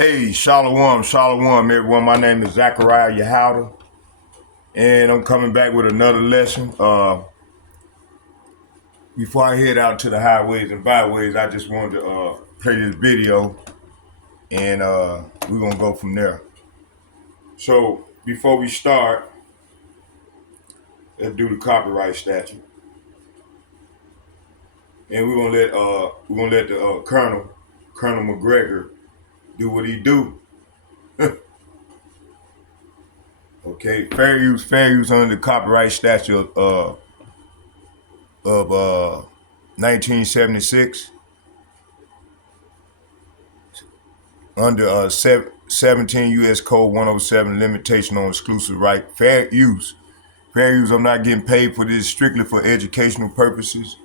Hey, Shalom, Shalom, everyone. My name is Yahawah, and I'm coming back with another lesson. Before I head out to the highways and byways, I just wanted to play this video, and we're gonna go from there. So before we start, let's do the copyright statute, and we're gonna let the Colonel McGregor, do what he do. Okay, fair use under the copyright statute of 1976 under 17 U.S. Code 107, limitation on exclusive right. Fair use. I'm not getting paid for this, strictly for educational purposes.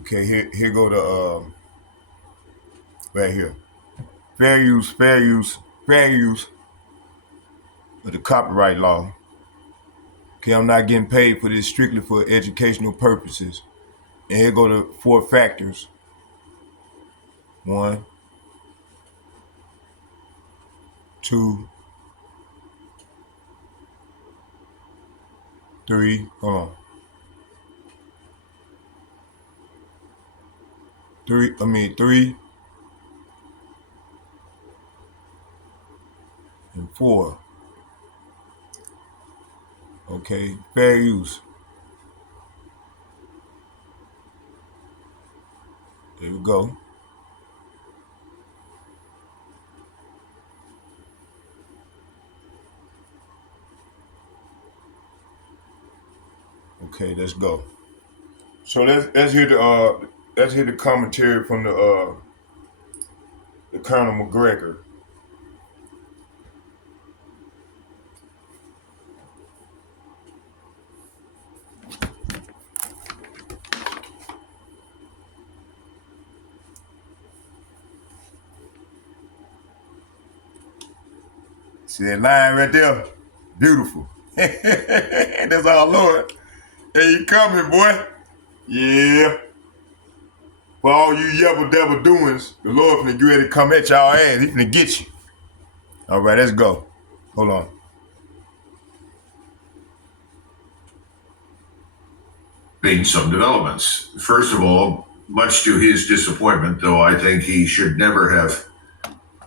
Okay, here go the right here. Fair use of the copyright law. Okay, I'm not getting paid for this, strictly for educational purposes. And here go the 4 factors. 1, 2, 3. Hold on. 3 and 4. Okay, fair use. There we go. Okay, let's go. So let's hear the commentary from the Colonel McGregor. See that line right there? Beautiful. That's our Lord. Hey, you coming, boy? Yeah. For all you yabba dabba doings, the Lord finna get ready to come at y'all ass. He finna get you. All right, let's go. Hold on. Being some developments. First of all, much to his disappointment, though I think he should never have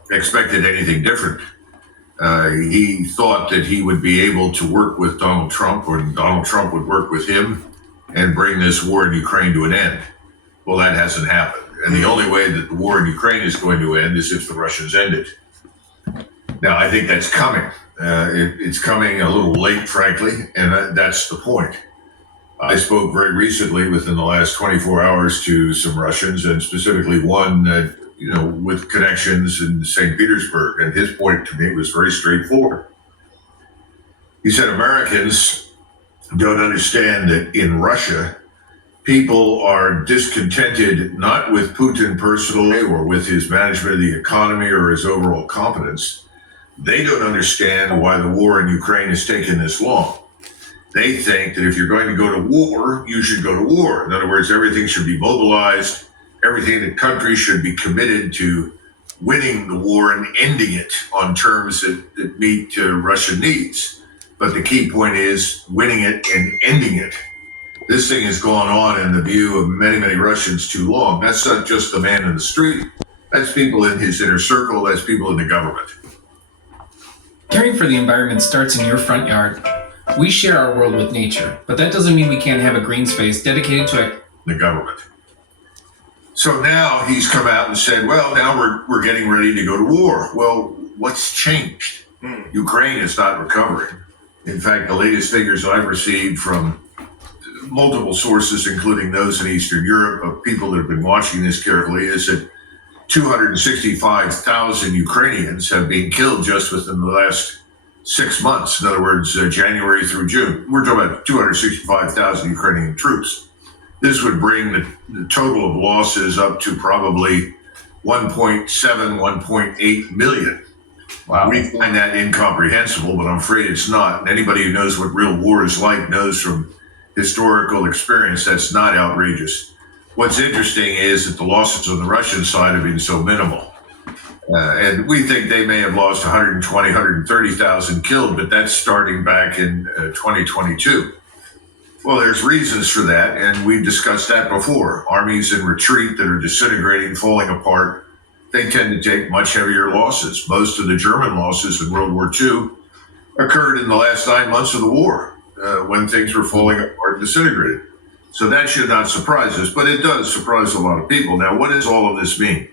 expected anything different. He thought that he would be able to work with Donald Trump, or Donald Trump would work with him and bring this war in Ukraine to an end. Well, that hasn't happened. And the only way that the war in Ukraine is going to end is if the Russians end it. Now, I think that's coming. It's coming a little late, frankly, and that's the point. I spoke very recently, within the last 24 hours, to some Russians, and specifically one with connections in St. Petersburg. And his point to me was very straightforward. He said, Americans don't understand that in Russia, people are discontented not with Putin personally or with his management of the economy or his overall competence. They don't understand why the war in Ukraine has taken this long. They think that if you're going to go to war, you should go to war. In other words, everything should be mobilized. Everything in the country should be committed to winning the war and ending it on terms that meet Russian needs. But the key point is winning it and ending it. This thing has gone on in the view of many, many Russians too long. That's not just the man in the street. That's people in his inner circle. That's people in the government. Caring for the environment starts in your front yard. We share our world with nature, but that doesn't mean we can't have a green space dedicated to it. The government. So now he's come out and said, well, now we're getting ready to go to war. Well, what's changed? Ukraine is not recovering. In fact, the latest figures I've received from multiple sources, including those in Eastern Europe, of people that have been watching this carefully, is that 265,000 Ukrainians have been killed just within the last 6 months. In other words, January through June. We're talking about 265,000 Ukrainian troops. This would bring the total of losses up to probably 1.7, 1.8 million. Wow. We find that incomprehensible, but I'm afraid it's not. And anybody who knows what real war is like knows from historical experience that's not outrageous. What's interesting is that the losses on the Russian side have been so minimal. And we think they may have lost 120, 130,000 killed, but that's starting back in 2022. Well, there's reasons for that, and we've discussed that before. Armies in retreat that are disintegrating, falling apart, they tend to take much heavier losses. Most of the German losses in World War II occurred in the last 9 months of the war, when things were falling apart and disintegrating. So that should not surprise us, but it does surprise a lot of people. Now, what does all of this mean?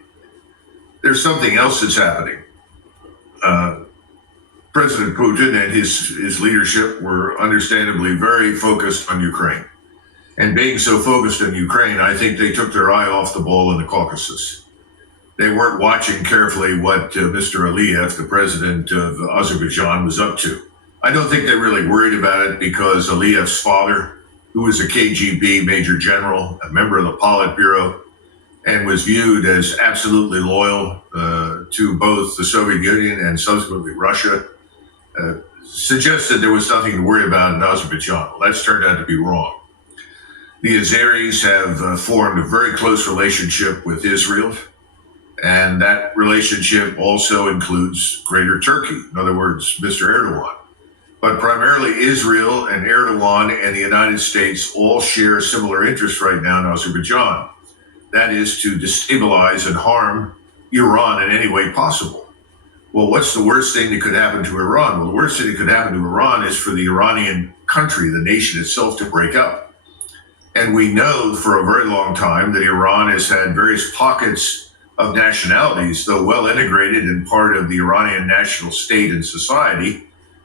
There's something else that's happening. President Putin and his leadership were understandably very focused on Ukraine. And being so focused on Ukraine, I think they took their eye off the ball in the Caucasus. They weren't watching carefully what Mr. Aliyev, the president of Azerbaijan, was up to. I don't think they really worried about it because Aliyev's father, who was a KGB major general, a member of the Politburo, and was viewed as absolutely loyal to both the Soviet Union and subsequently Russia, suggested there was nothing to worry about in Azerbaijan. Well, that's turned out to be wrong. The Azeris have formed a very close relationship with Israel, and that relationship also includes Greater Turkey, in other words, Mr. Erdogan. But primarily Israel and Erdogan and the United States all share similar interests right now in Azerbaijan. That is to destabilize and harm Iran in any way possible. Well, what's the worst thing that could happen to Iran? Well, the worst thing that could happen to Iran is for the Iranian country, the nation itself, to break up. And we know for a very long time that Iran has had various pockets of nationalities, though well integrated and part of the Iranian national state and society,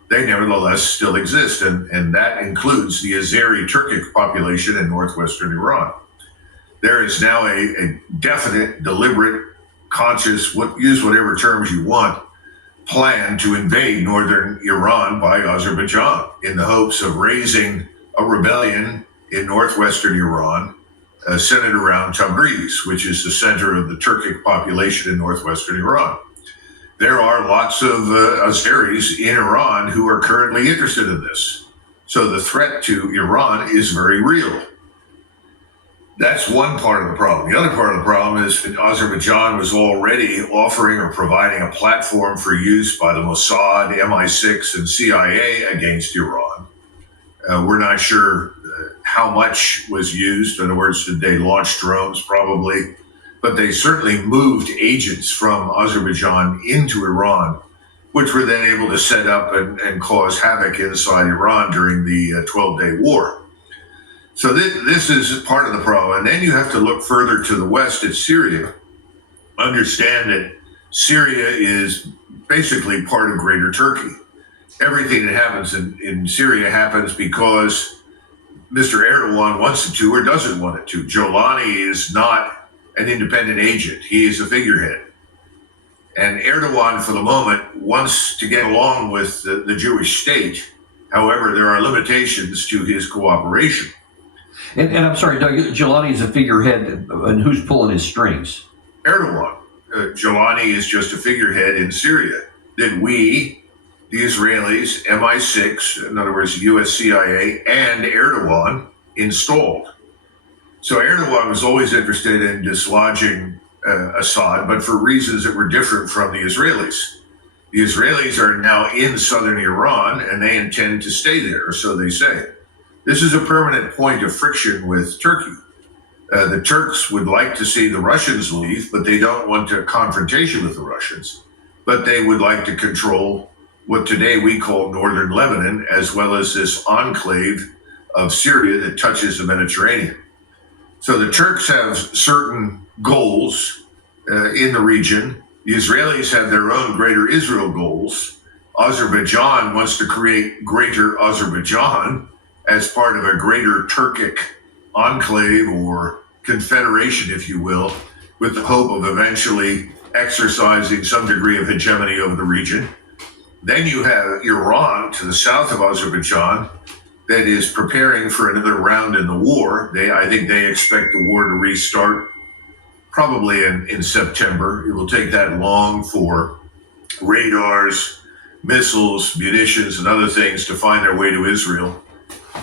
they nevertheless still exist. And that includes the Azeri Turkic population in northwestern Iran. There is now a definite, deliberate, conscious, use whatever terms you want, plan to invade northern Iran by Azerbaijan in the hopes of raising a rebellion in northwestern Iran centered around Tabriz, which is the center of the Turkic population in northwestern Iran. There are lots of Azeris in Iran who are currently interested in this. So the threat to Iran is very real. That's one part of the problem. The other part of the problem is that Azerbaijan was already offering or providing a platform for use by the Mossad, MI6, and CIA against Iran. We're not sure how much was used. In other words, did they launch drones? Probably. But they certainly moved agents from Azerbaijan into Iran, which were then able to set up and cause havoc inside Iran during the 12-day war. So this is part of the problem. And then you have to look further to the west at Syria. Understand that Syria is basically part of Greater Turkey. Everything that happens in Syria happens because Mr. Erdogan wants it to or doesn't want it to. Jolani is not an independent agent. He is a figurehead. And Erdogan, for the moment, wants to get along with the Jewish state. However, there are limitations to his cooperation. And I'm sorry, Doug, Jelani is a figurehead, and who's pulling his strings? Erdogan. Jelani is just a figurehead in Syria that we, the Israelis, MI6, in other words, US CIA, and Erdogan installed. So Erdogan was always interested in dislodging Assad, but for reasons that were different from the Israelis. The Israelis are now in southern Iran, and they intend to stay there, or so they say. This is a permanent point of friction with Turkey. The Turks would like to see the Russians leave, but they don't want a confrontation with the Russians. But they would like to control what today we call northern Lebanon, as well as this enclave of Syria that touches the Mediterranean. So the Turks have certain goals in the region. The Israelis have their own Greater Israel goals. Azerbaijan wants to create Greater Azerbaijan as part of a Greater Turkic enclave or confederation, if you will, with the hope of eventually exercising some degree of hegemony over the region. Then you have Iran to the south of Azerbaijan that is preparing for another round in the war. I think they expect the war to restart probably in September. It will take that long for radars, missiles, munitions, and other things to find their way to Israel.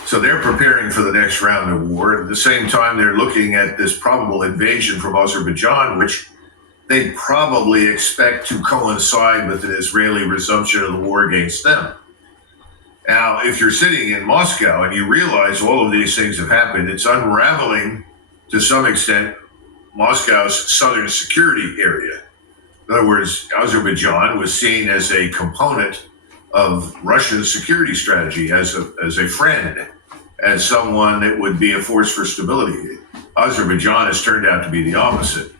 So they're preparing for the next round of war. At the same time, they're looking at this probable invasion from Azerbaijan, which they probably expect to coincide with an Israeli resumption of the war against them. Now, if you're sitting in Moscow and you realize all of these things have happened, it's unraveling to some extent Moscow's southern security area. In other words, Azerbaijan was seen as a component of Russia's security strategy, as a friend, as someone that would be a force for stability. Azerbaijan has turned out to be the opposite.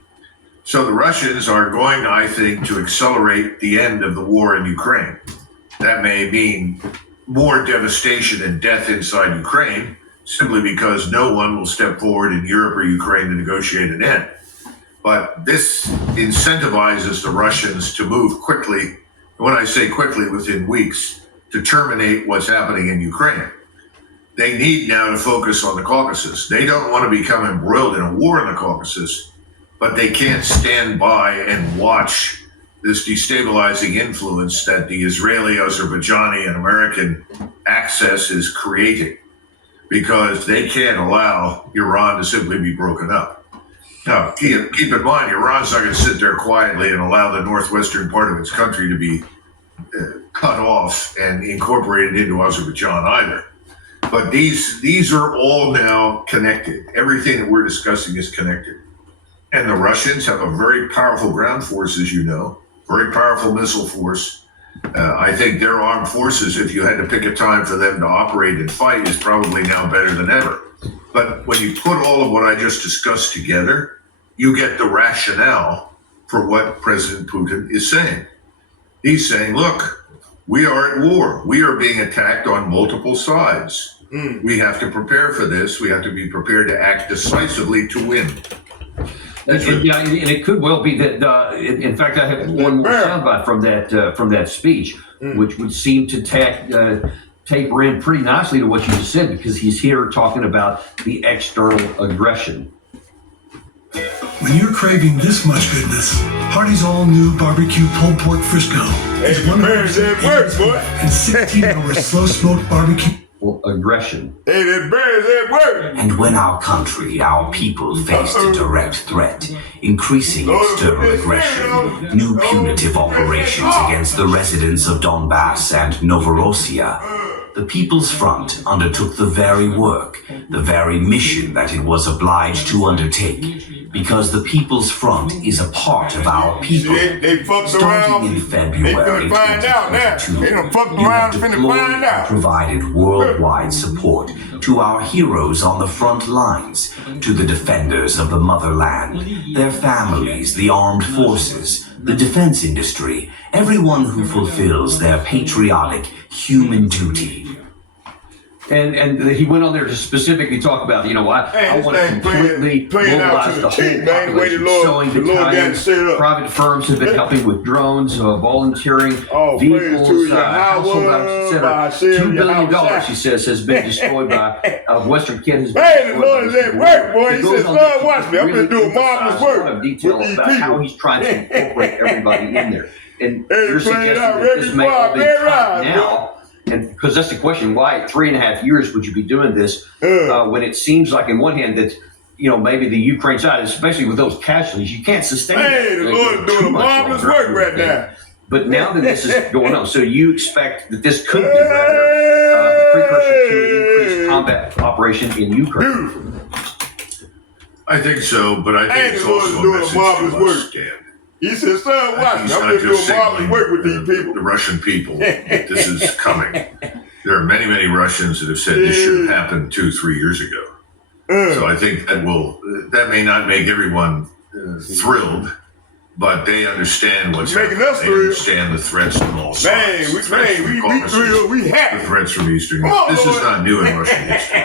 So the Russians are going, I think, to accelerate the end of the war in Ukraine. That may mean more devastation and death inside Ukraine, simply because no one will step forward in Europe or Ukraine to negotiate an end. But this incentivizes the Russians to move quickly, when I say quickly, within weeks, to terminate what's happening in Ukraine. They need now to focus on the Caucasus. They don't want to become embroiled in a war in the Caucasus, but they can't stand by and watch this destabilizing influence that the Israeli, Azerbaijani, and American access is creating, because they can't allow Iran to simply be broken up. Now, keep in mind, Iran's not going to sit there quietly and allow the northwestern part of its country to be cut off and incorporated into Azerbaijan either. But these are all now connected. Everything that we're discussing is connected. And the Russians have a very powerful ground force, as you know, very powerful missile force. I think their armed forces, if you had to pick a time for them to operate and fight, is probably now better than ever. But when you put all of what I just discussed together, you get the rationale for what President Putin is saying. He's saying, look, we are at war. We are being attacked on multiple sides. We have to prepare for this. We have to be prepared to act decisively to win. And it could well be that. In fact, I have one more soundbite from that speech, which would seem to taper in pretty nicely to what you just said, because he's here talking about the external aggression. When you're craving this much goodness, Hardee's all-new barbecue pulled pork Frisco is 100% and 16-hour slow-smoked barbecue. Aggression. Hey, that bear's at work. And when our country, our people faced a direct threat, increasing external aggression, new punitive operations against the residents of Donbass and Novorossiya, the People's Front undertook the very work, the very mission that it was obliged to undertake, because the People's Front is a part of our people. They fucked Starting around. in February They finna find out now. 2022, They done fucked you around have and finna deployed find out. and provided worldwide support to our heroes on the front lines, to the defenders of the motherland, their families, the armed forces, the defense industry, everyone who fulfills their patriotic human duty. And he went on there to specifically talk about, I want to completely mobilize the whole population, sewing battalions, private firms have been helping with drones, volunteering, vehicles, household items, etc. $2 billion, he says, has been destroyed by Western Canada's. Hey, the Lord is at work, boy. He says, Lord, watch me. I'm going to do a marvelous work. A lot of detail with these about people. how he's trying to incorporate everybody in there. And Hey, you're playing suggesting out that this may all be Red cut Eye, now. And because that's the question, why 3.5 years would you be doing this when it seems like, on one hand, that maybe the Ukraine side, especially with those casualties, you can't sustain. Hey, the Lord is doing a marvelous work right now. But now that this is going on, so you expect that this could be rather a precursor to an increased combat operation in Ukraine. I think so, but I think it's the Lord is also a doing message marvelous to us, work. Dan. He said, son, watch me. He's I'm not going to do just a marvelous work with signaling these people. the Russian people that this is coming. There are many, many Russians that have said this should have happened 2-3 years ago. So I think that may not make everyone thrilled, but they understand what's Making happening. us They thrilled. understand the threats from all sides. We The threats from Caucasus, thrilled. We the happy. threats from Eastern Come Europe. on, This Lord. is not new in Russian history.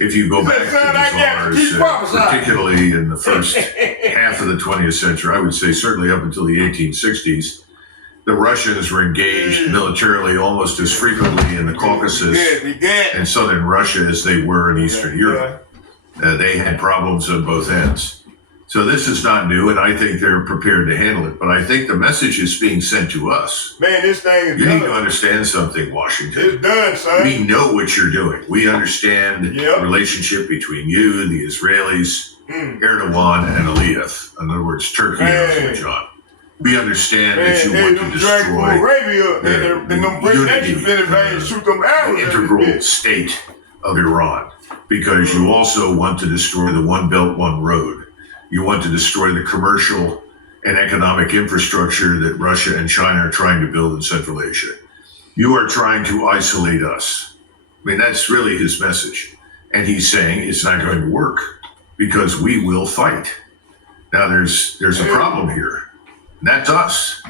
If you go He back said, to son, I got to the keep czars, prophesying. particularly in the first half of the 20th century, I would say certainly up until the 1860s, the Russians were engaged militarily almost as frequently in the Caucasus and southern Russia as they were in Eastern Europe. They had problems on both ends. So this is not new, and I think they're prepared to handle it. But I think the message is being sent to us. Man, this thing is You need to done. understand something, Washington. It's done, son. We know what you're doing. We understand Yep. the relationship between you, the Israelis, Erdogan and Aliyev, in other words, Turkey and Azerbaijan. We understand that you want to destroy the integral state of Iran, because you also want to destroy the One Belt, One Road. You want to destroy the commercial and economic infrastructure that Russia and China are trying to build in Central Asia. You are trying to isolate us. I mean, that's really his message. And he's saying it's not going to work because we will fight. Now, there's a problem here. And that's us.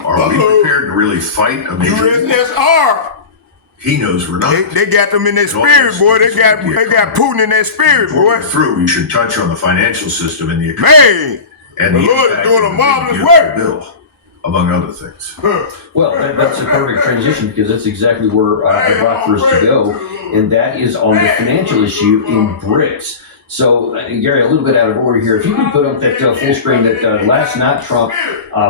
Are we prepared to really fight a major war? USSR. He knows we're not. They got them in their spirit, boy. They got Putin in their spirit, boy. Through, we should touch on the financial system and the economy. Man, and the Lord is doing a marvelous work. Bill, among other things. Well, that's a perfect transition, because that's exactly where I'd like for us to go, and that is on the financial issue in BRICS. So, Gary, a little bit out of order here. If you could put up that full screen that last night Trump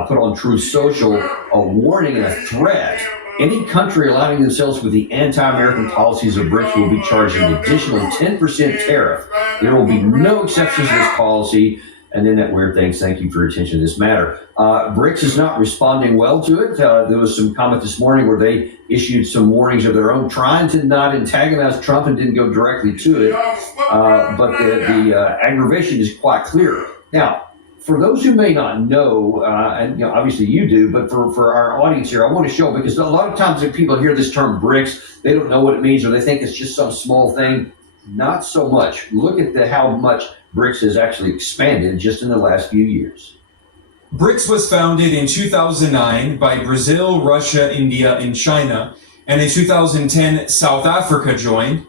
put on Truth Social, a warning and a threat. Any country aligning themselves with the anti-American policies of BRICS will be charged an additional 10% tariff. There will be no exceptions to this policy. And then that weird thing, thank you for your attention to this matter. BRICS is not responding well to it. There was some comment this morning where they issued some warnings of their own, trying to not antagonize Trump and didn't go directly to it. But the aggravation is quite clear. Now, for those who may not know, and obviously you do, but for our audience here, I want to show, because a lot of times when people hear this term BRICS, they don't know what it means, or they think it's just some small thing. Not so much. Look at how much BRICS has actually expanded just in the last few years. BRICS was founded in 2009 by Brazil, Russia, India, and China. And in 2010, South Africa joined.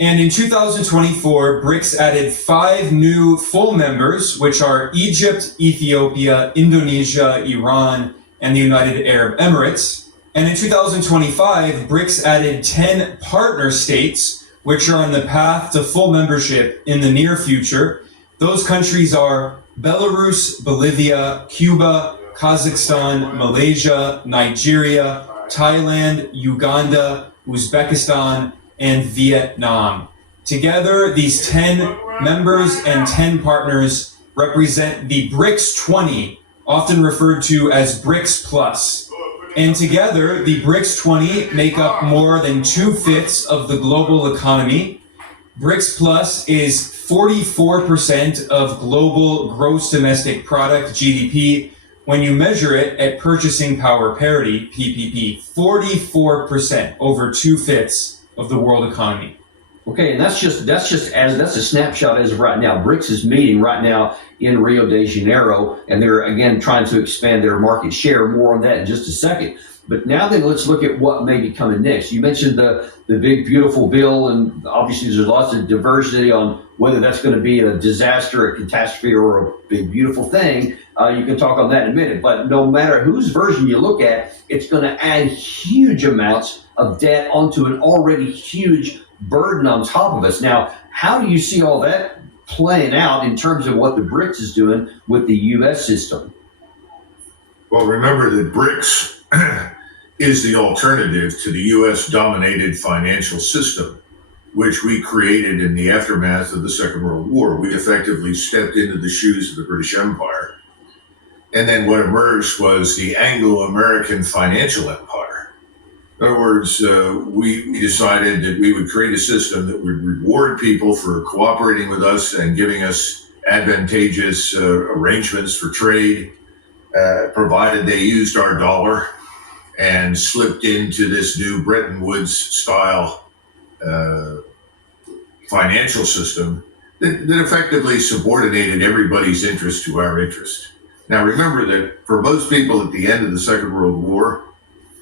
And in 2024, BRICS added 5 new full members, which are Egypt, Ethiopia, Indonesia, Iran, and the United Arab Emirates. And in 2025, BRICS added 10 partner states, which are on the path to full membership in the near future. Those countries are Belarus, Bolivia, Cuba, Kazakhstan, Malaysia, Nigeria, Thailand, Uganda, Uzbekistan, and Vietnam. Together, these 10 members and 10 partners represent the BRICS 20, often referred to as BRICS Plus. And together, the BRICS 20 make up more than 2/5 of the global economy. BRICS Plus is 44% of global gross domestic product, GDP, when you measure it at purchasing power parity, PPP. 44%, over 2/5 of the world economy. Okay, and that's a snapshot as of right now. BRICS is meeting right now in Rio de Janeiro, and they're again trying to expand their market share. More on that in just a second. But now then, let's look at what may be coming next. You mentioned the big beautiful bill, and obviously there's lots of diversity on whether that's going to be a disaster, a catastrophe, or a big beautiful thing. You can talk on that in a minute. But no matter whose version you look at, it's going to add huge amounts of debt onto an already huge burden on top of us. Now, how do you see all that playing out in terms of what the BRICS is doing with the U.S. system? Well, remember that BRICS is the alternative to the U.S.-dominated financial system, which we created in the aftermath of the Second World War. We effectively stepped into the shoes of the British Empire. And then what emerged was the Anglo-American financial empire. In other words, we decided that we would create a system that would reward people for cooperating with us and giving us advantageous arrangements for trade, provided they used our dollar and slipped into this new Bretton Woods style financial system that effectively subordinated everybody's interest to our interest. Now, remember that for most people at the end of the Second World War,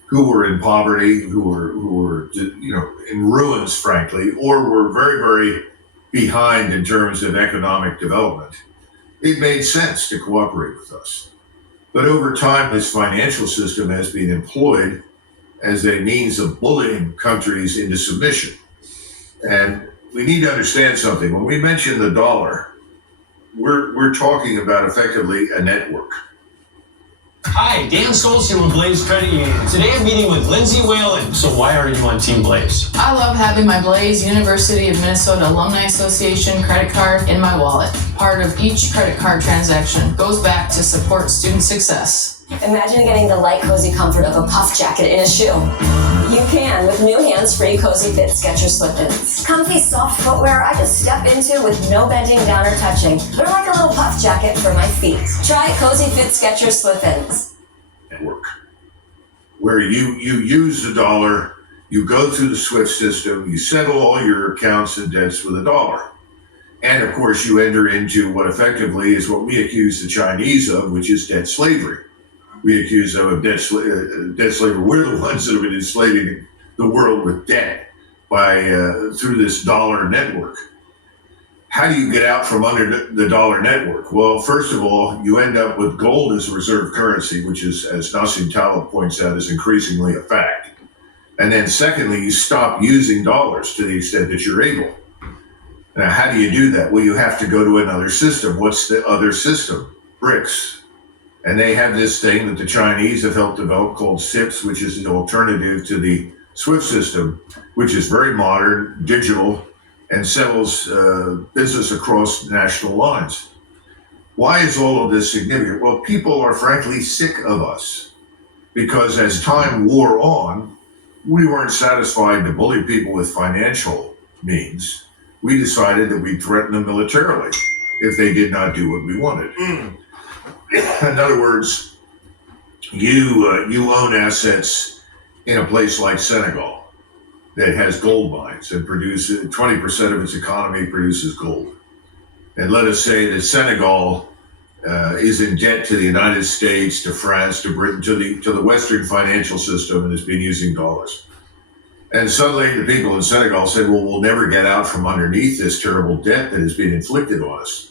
who were in poverty, who were in ruins, frankly, or were very, very behind in terms of economic development, it made sense to cooperate with us. But over time, this financial system has been employed as a means of bullying countries into submission. And we need to understand something. When we mention the dollar, we're talking about effectively a network. Hi, Dan Scholes here with Blaze Credit Union. Today I'm meeting with Lindsay Whalen. So why are you on Team Blaze? I love having my Blaze University of Minnesota Alumni Association credit card in my wallet. part of each credit card transaction goes back to support student success. Imagine getting the light, cozy comfort of a puff jacket in a shoe. You can with new hands-free Cozy Fit Skechers slip-ins. Comfy, soft footwear I just step into with no bending down or touching. They're like a little puff jacket for my feet. Try Cozy Fit Skechers slip-ins. Network, where you use the dollar, you go through the SWIFT system, you settle all your accounts and debts with a dollar. And of course, you enter into what effectively is what we accuse the Chinese of, which is debt slavery. We accuse them of debt slavery. We're the ones that have been enslaving the world with debt by through this dollar network. How do you get out from under the dollar network? Well, first of all, you end up with gold as a reserve currency, which is, as Nassim Taleb points out, is increasingly a fact. And then secondly, you stop using dollars to the extent that you're able. Now, how do you do that? Well, you have to go to another system. What's the other system? BRICS. And they have this thing that the Chinese have helped develop called CIPS, which is an alternative to the SWIFT system, which is very modern, digital, and settles business across national lines. Why is all of this significant? Well, people are frankly sick of us because as time wore on, we weren't satisfied to bully people with financial means. We decided that we'd threaten them militarily if they did not do what we wanted. In other words, you own assets in a place like Senegal that has gold mines and produces 20% of its economy produces gold. And let us say that Senegal is in debt to the United States, to France, to Britain, to the Western financial system, and has been using dollars. And suddenly the people in Senegal said, well, we'll never get out from underneath this terrible debt that has been inflicted on us.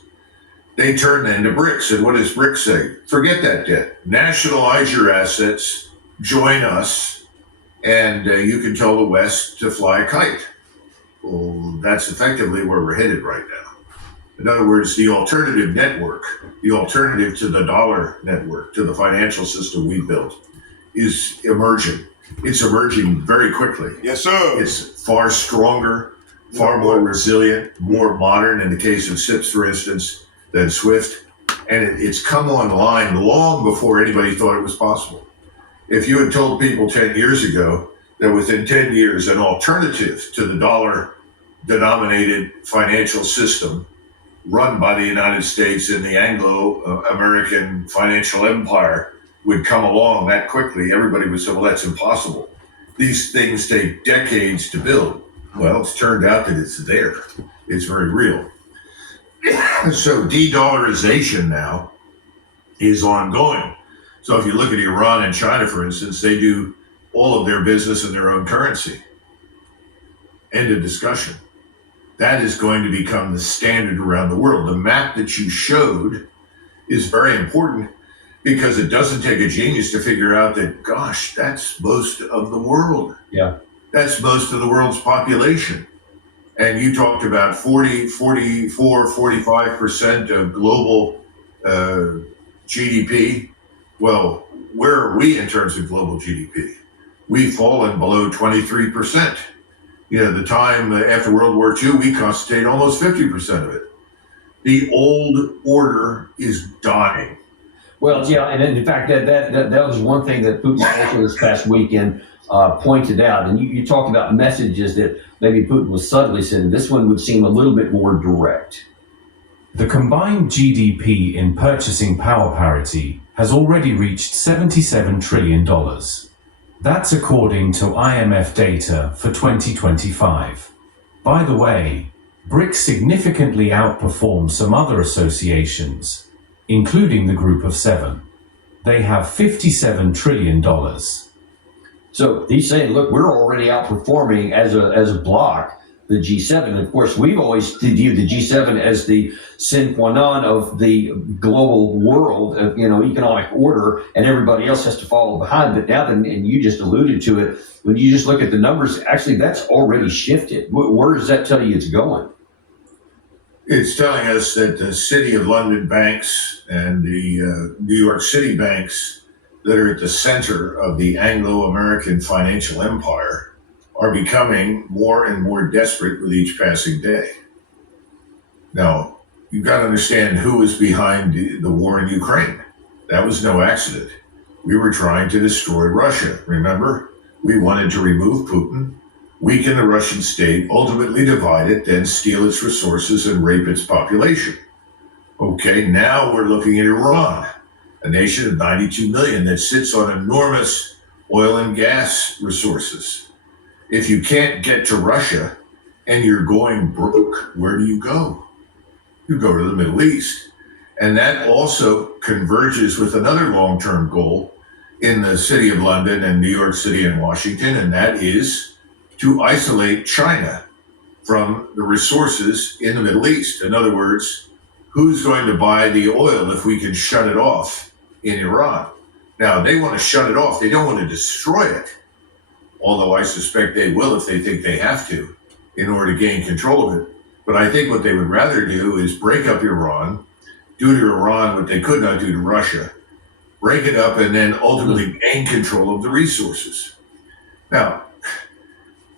They turn then to BRICS. And what does BRICS say? Forget that debt. Nationalize your assets, join us, and you can tell the West to fly a kite. Well, that's effectively where we're headed right now. In other words, the alternative network, the alternative to the dollar network, to the financial system we built, is emerging. It's emerging very quickly. Yes, sir. It's far stronger, far more resilient, more modern in the case of CIPS, for instance, than SWIFT. And it's come online long before anybody thought it was possible. If you had told people 10 years ago that within 10 years, an alternative to the dollar-denominated financial system run by the United States and the Anglo-American financial empire would come along that quickly, everybody would say, well, that's impossible. These things take decades to build. Well, it's turned out that it's there. It's very real. So de-dollarization now is ongoing. So if you look at Iran and China, for instance, they do all of their business in their own currency. End of discussion. That is going to become the standard around the world. The map that you showed is very important because it doesn't take a genius to figure out that, gosh, that's most of the world. Yeah. That's most of the world's population. And you talked about 45% of global GDP. Well, where are we in terms of global GDP? We've fallen below 23%. You know, the time after World War II, we concentrated almost 50% of it. The old order is dying. Well, yeah, and in fact, that was one thing that Putin also this past weekend pointed out. And you talked about messages that maybe Putin was subtly sending. This one would seem a little bit more direct. The combined GDP in purchasing power parity has already reached $77 trillion. That's according to IMF data for 2025. By the way, BRICS significantly outperforms some other associations, including the Group of Seven. They have $57 trillion. So he's saying, look, we're already outperforming as a bloc the G7. And of course, we've always viewed the G7 as the sine qua non of the global world, economic order, and everybody else has to follow behind. But now, and you just alluded to it, when you just look at the numbers, actually, that's already shifted. Where does that tell you it's going? It's telling us that the City of London banks and the New York City banks that are at the center of the Anglo-American financial empire are becoming more and more desperate with each passing day. Now, you've got to understand who was behind the war in Ukraine. That was no accident. We were trying to destroy Russia, remember? We wanted to remove Putin, weaken the Russian state, ultimately divide it, then steal its resources and rape its population. Okay, now we're looking at Iran, a nation of 92 million that sits on enormous oil and gas resources. If you can't get to Russia and you're going broke, where do you go? You go to the Middle East. And that also converges with another long-term goal in the city of London and New York City and Washington, and that is to isolate China from the resources in the Middle East. In other words, who's going to buy the oil if we can shut it off in Iran? Now, they want to shut it off. They don't want to destroy it, although I suspect they will if they think they have to in order to gain control of it. But I think what they would rather do is break up Iran, do to Iran what they could not do to Russia, break it up, and then ultimately gain control of the resources. Now,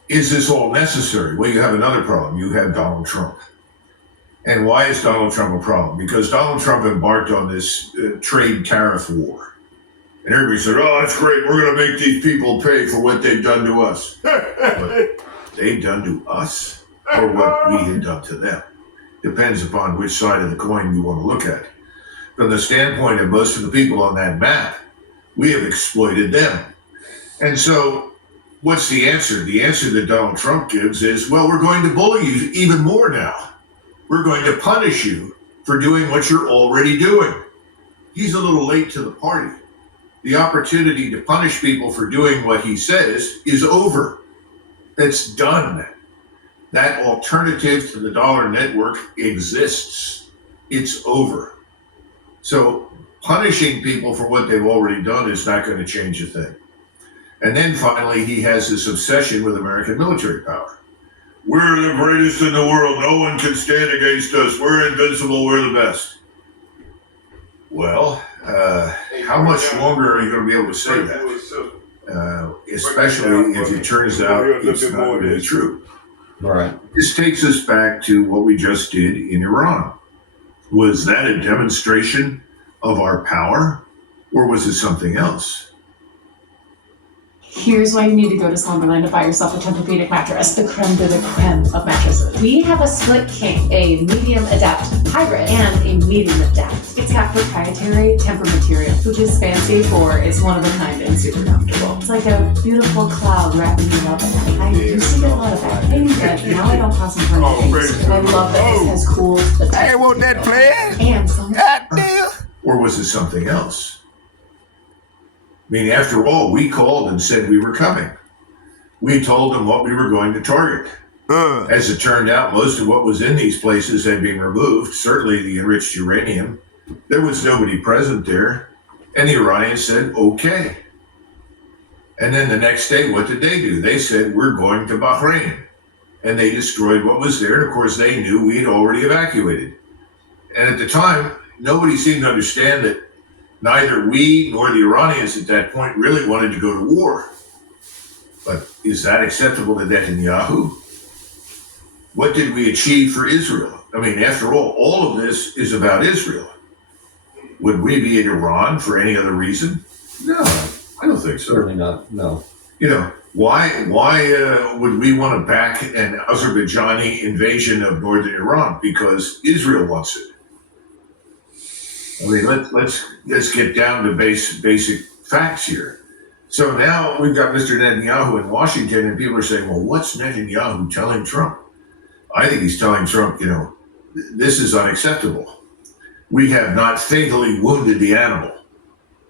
is this all necessary? Well, you have another problem. You have Donald Trump. And why is Donald Trump a problem? Because Donald Trump embarked on this trade tariff war. And everybody said, oh, that's great. We're going to make these people pay for what they've done to us. What they've done to us or what we had done to them. Depends upon which side of the coin you want to look at. From the standpoint of most of the people on that map, we have exploited them. And so what's the answer? The answer that Donald Trump gives is, well, we're going to bully you even more now. We're going to punish you for doing what you're already doing. He's a little late to the party. The opportunity to punish people for doing what he says is over. It's done. That alternative to the dollar network exists. It's over. So punishing people for what they've already done is not going to change a thing. And then finally, he has this obsession with American military power. We're the greatest in the world. No one can stand against us. We're invincible. We're the best. Well, how much longer are you going to be able to say that? Especially if it turns out it's not really true. Right. This takes us back to what we just did in Iran. Was that a demonstration of our power, or was it something else? Here's why you need to go to Slumberland to buy yourself a Tempur-Pedic mattress, the creme de la creme of mattresses. We have a Split King, a medium adapt hybrid, and a medium adapt. It's got proprietary Tempur material, which is fancy for it's one of a kind and super comfortable. It's like a beautiful cloud wrapping you up at night. I used to get a lot of bad things, but now I don't toss and turn things. I love that this has cooled the I want that plan. And some goddamn. Or was it something else? I mean, after all, we called and said we were coming. We told them what we were going to target. As it turned out, most of what was in these places had been removed, certainly the enriched uranium. There was nobody present there. And the Iranians said, okay. And then the next day, what did they do? They said, we're going to Bahrain. And they destroyed what was there. And of course, they knew we had already evacuated. And at the time, nobody seemed to understand that neither we nor the Iranians at that point really wanted to go to war. But is that acceptable to Netanyahu? What did we achieve for Israel? I mean, after all of this is about Israel. Would we be in Iran for any other reason? No, I don't think so. Certainly not, no. You know, why would we want to back an Azerbaijani invasion of northern Iran? Because Israel wants it. I mean, let's get down to basic facts here. So now we've got Mr. Netanyahu in Washington, and people are saying, well, what's Netanyahu telling Trump? I think he's telling Trump, you know, this is unacceptable. We have not fatally wounded the animal.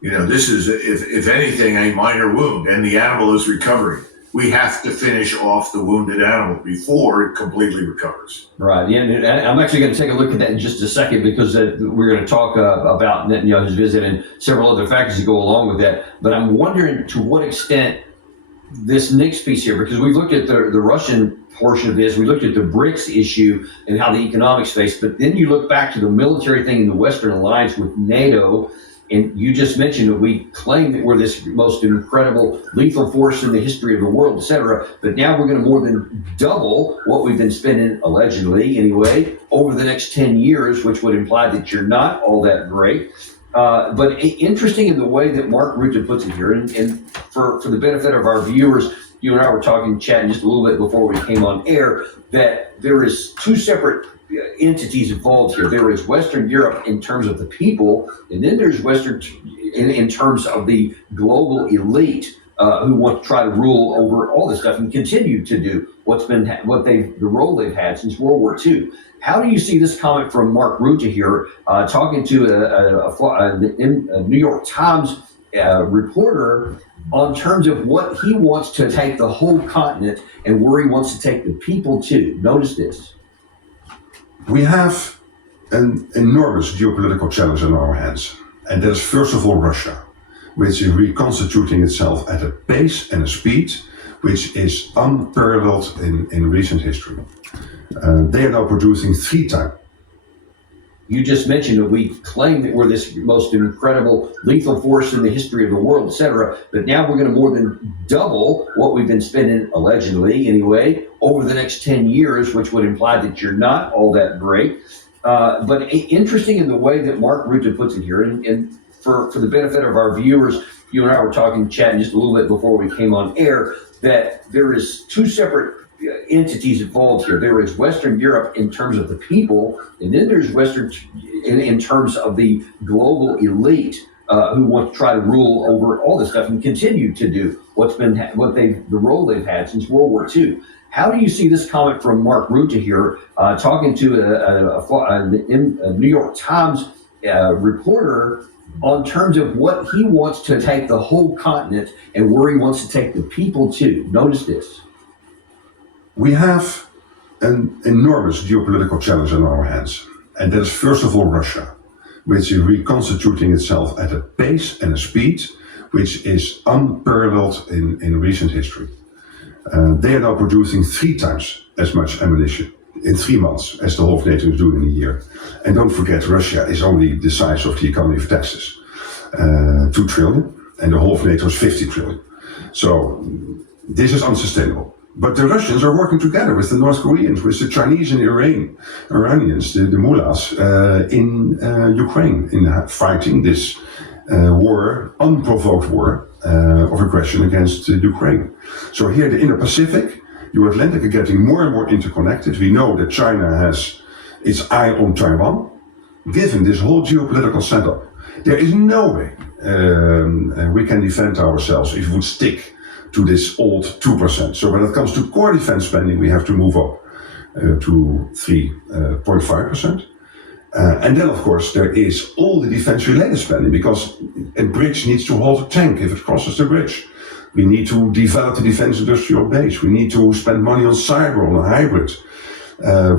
You know, this is, if anything, a minor wound, and the animal is recovering. We have to finish off the wounded animal before it completely recovers. Right. Yeah, and I'm actually going to take a look at that in just a second, because we're going to talk about Netanyahu's visit and several other factors that go along with that. But I'm wondering to what extent this next piece here, because we've looked at the Russian portion of this, we looked at the BRICS issue and how the economics face, but then you look back to the military thing in the Western alliance with NATO And you just mentioned that we claim that we're this most incredible lethal force in the history of the world, et cetera. But now we're going to more than double what we've been spending, allegedly anyway, over the next 10 years, which would imply that you're not all that great. But interesting in the way that Mark Rutte puts it here, and for the benefit of our viewers, you and I were chatting just a little bit before we came on air, that there is two separate entities involved here. There is Western Europe in terms of the people, and then there's Western in terms of the global elite who want to try to rule over all this stuff and continue to do the role they've had since World War II. How do you see this comment from Mark Rutte here, talking to a New York Times reporter on terms of what he wants to take the whole continent and where he wants to take the people to? Notice this. We have an enormous geopolitical challenge on our hands, and that is first of all Russia, which is reconstituting itself at a pace and a speed which is unparalleled in recent history. They are now producing 3 times. You just mentioned that we claim that we're this most incredible lethal force in the history of the world, et cetera. But now we're going to more than double what we've been spending, allegedly anyway, over the next 10 years, which would imply that you're not all that great. But interesting in the way that Mark Rutte puts it here, and for the benefit of our viewers, you and I were chatting just a little bit before we came on air, that there is two separate entities involved here. There is Western Europe in terms of the people, and then there's Western in terms of the global elite who want to try to rule over all this stuff and continue to do the role they've had since World War II. How do you see this comment from Mark Rutte here, talking to a New York Times reporter on terms of what he wants to take the whole continent and where he wants to take the people to? Notice this. We have an enormous geopolitical challenge on our hands, and that is first of all Russia, which is reconstituting itself at a pace and a speed which is unparalleled in recent history. They are now producing 3 times as much ammunition in 3 months as the whole of NATO is doing in a year. And don't forget, Russia is only the size of the economy of Texas, 2 trillion, and the whole of NATO is 50 trillion. So this is unsustainable. But the Russians are working together with the North Koreans, with the Chinese and Iranians, the mullahs in Ukraine, in fighting this war, unprovoked war of aggression against Ukraine. So here, the Indo-Pacific, the Atlantic are getting more and more interconnected. We know that China has its eye on Taiwan. Given this whole geopolitical setup, there is no way we can defend ourselves if we would stick to this old 2%. So when it comes to core defense spending, we have to move up to 3.5%. And then, of course, there is all the defense-related spending, because a bridge needs to hold a tank if it crosses the bridge. We need to develop the defense industrial base. We need to spend money on cyber, on hybrid.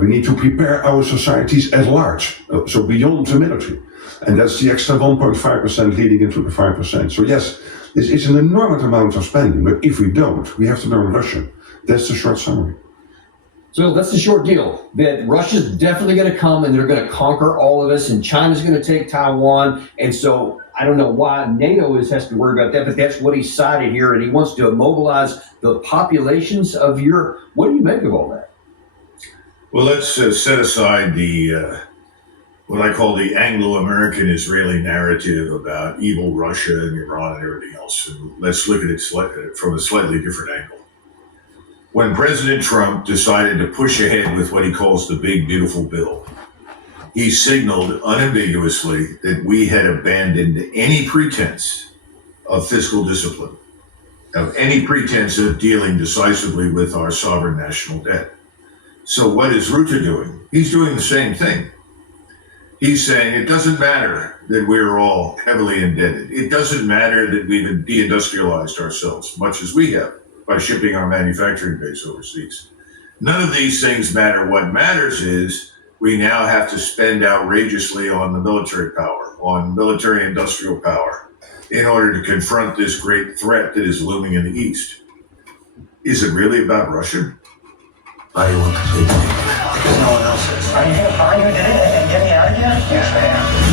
We need to prepare our societies at large, so beyond the military. And that's the extra 1.5% leading into the 5%. So yes, this is an enormous amount of spending, but if we don't, we have to learn Russian. That's the short summary. So that's the short deal, that Russia's definitely going to come and they're going to conquer all of us, and China's going to take Taiwan. And so I don't know why NATO has to worry about that, but that's what he cited here, and he wants to mobilize the populations of Europe. What do you make of all that? Well, let's set aside the what I call the Anglo-American Israeli narrative about evil Russia and Iran and everything else. And let's look at it from a slightly different angle. When President Trump decided to push ahead with what he calls the big, beautiful bill, he signaled unambiguously that we had abandoned any pretense of fiscal discipline, of any pretense of dealing decisively with our sovereign national debt. So what is Rutte doing? He's doing the same thing. He's saying it doesn't matter that we're all heavily indebted. It doesn't matter that we've deindustrialized ourselves, much as we have, by shipping our manufacturing base overseas. None of these things matter. What matters is we now have to spend outrageously on the military power, on military industrial power, in order to confront this great threat that is looming in the East. Is it really about Russia? I want to play. No one else is. Are you going to did it and get me out of here? Yes, I am.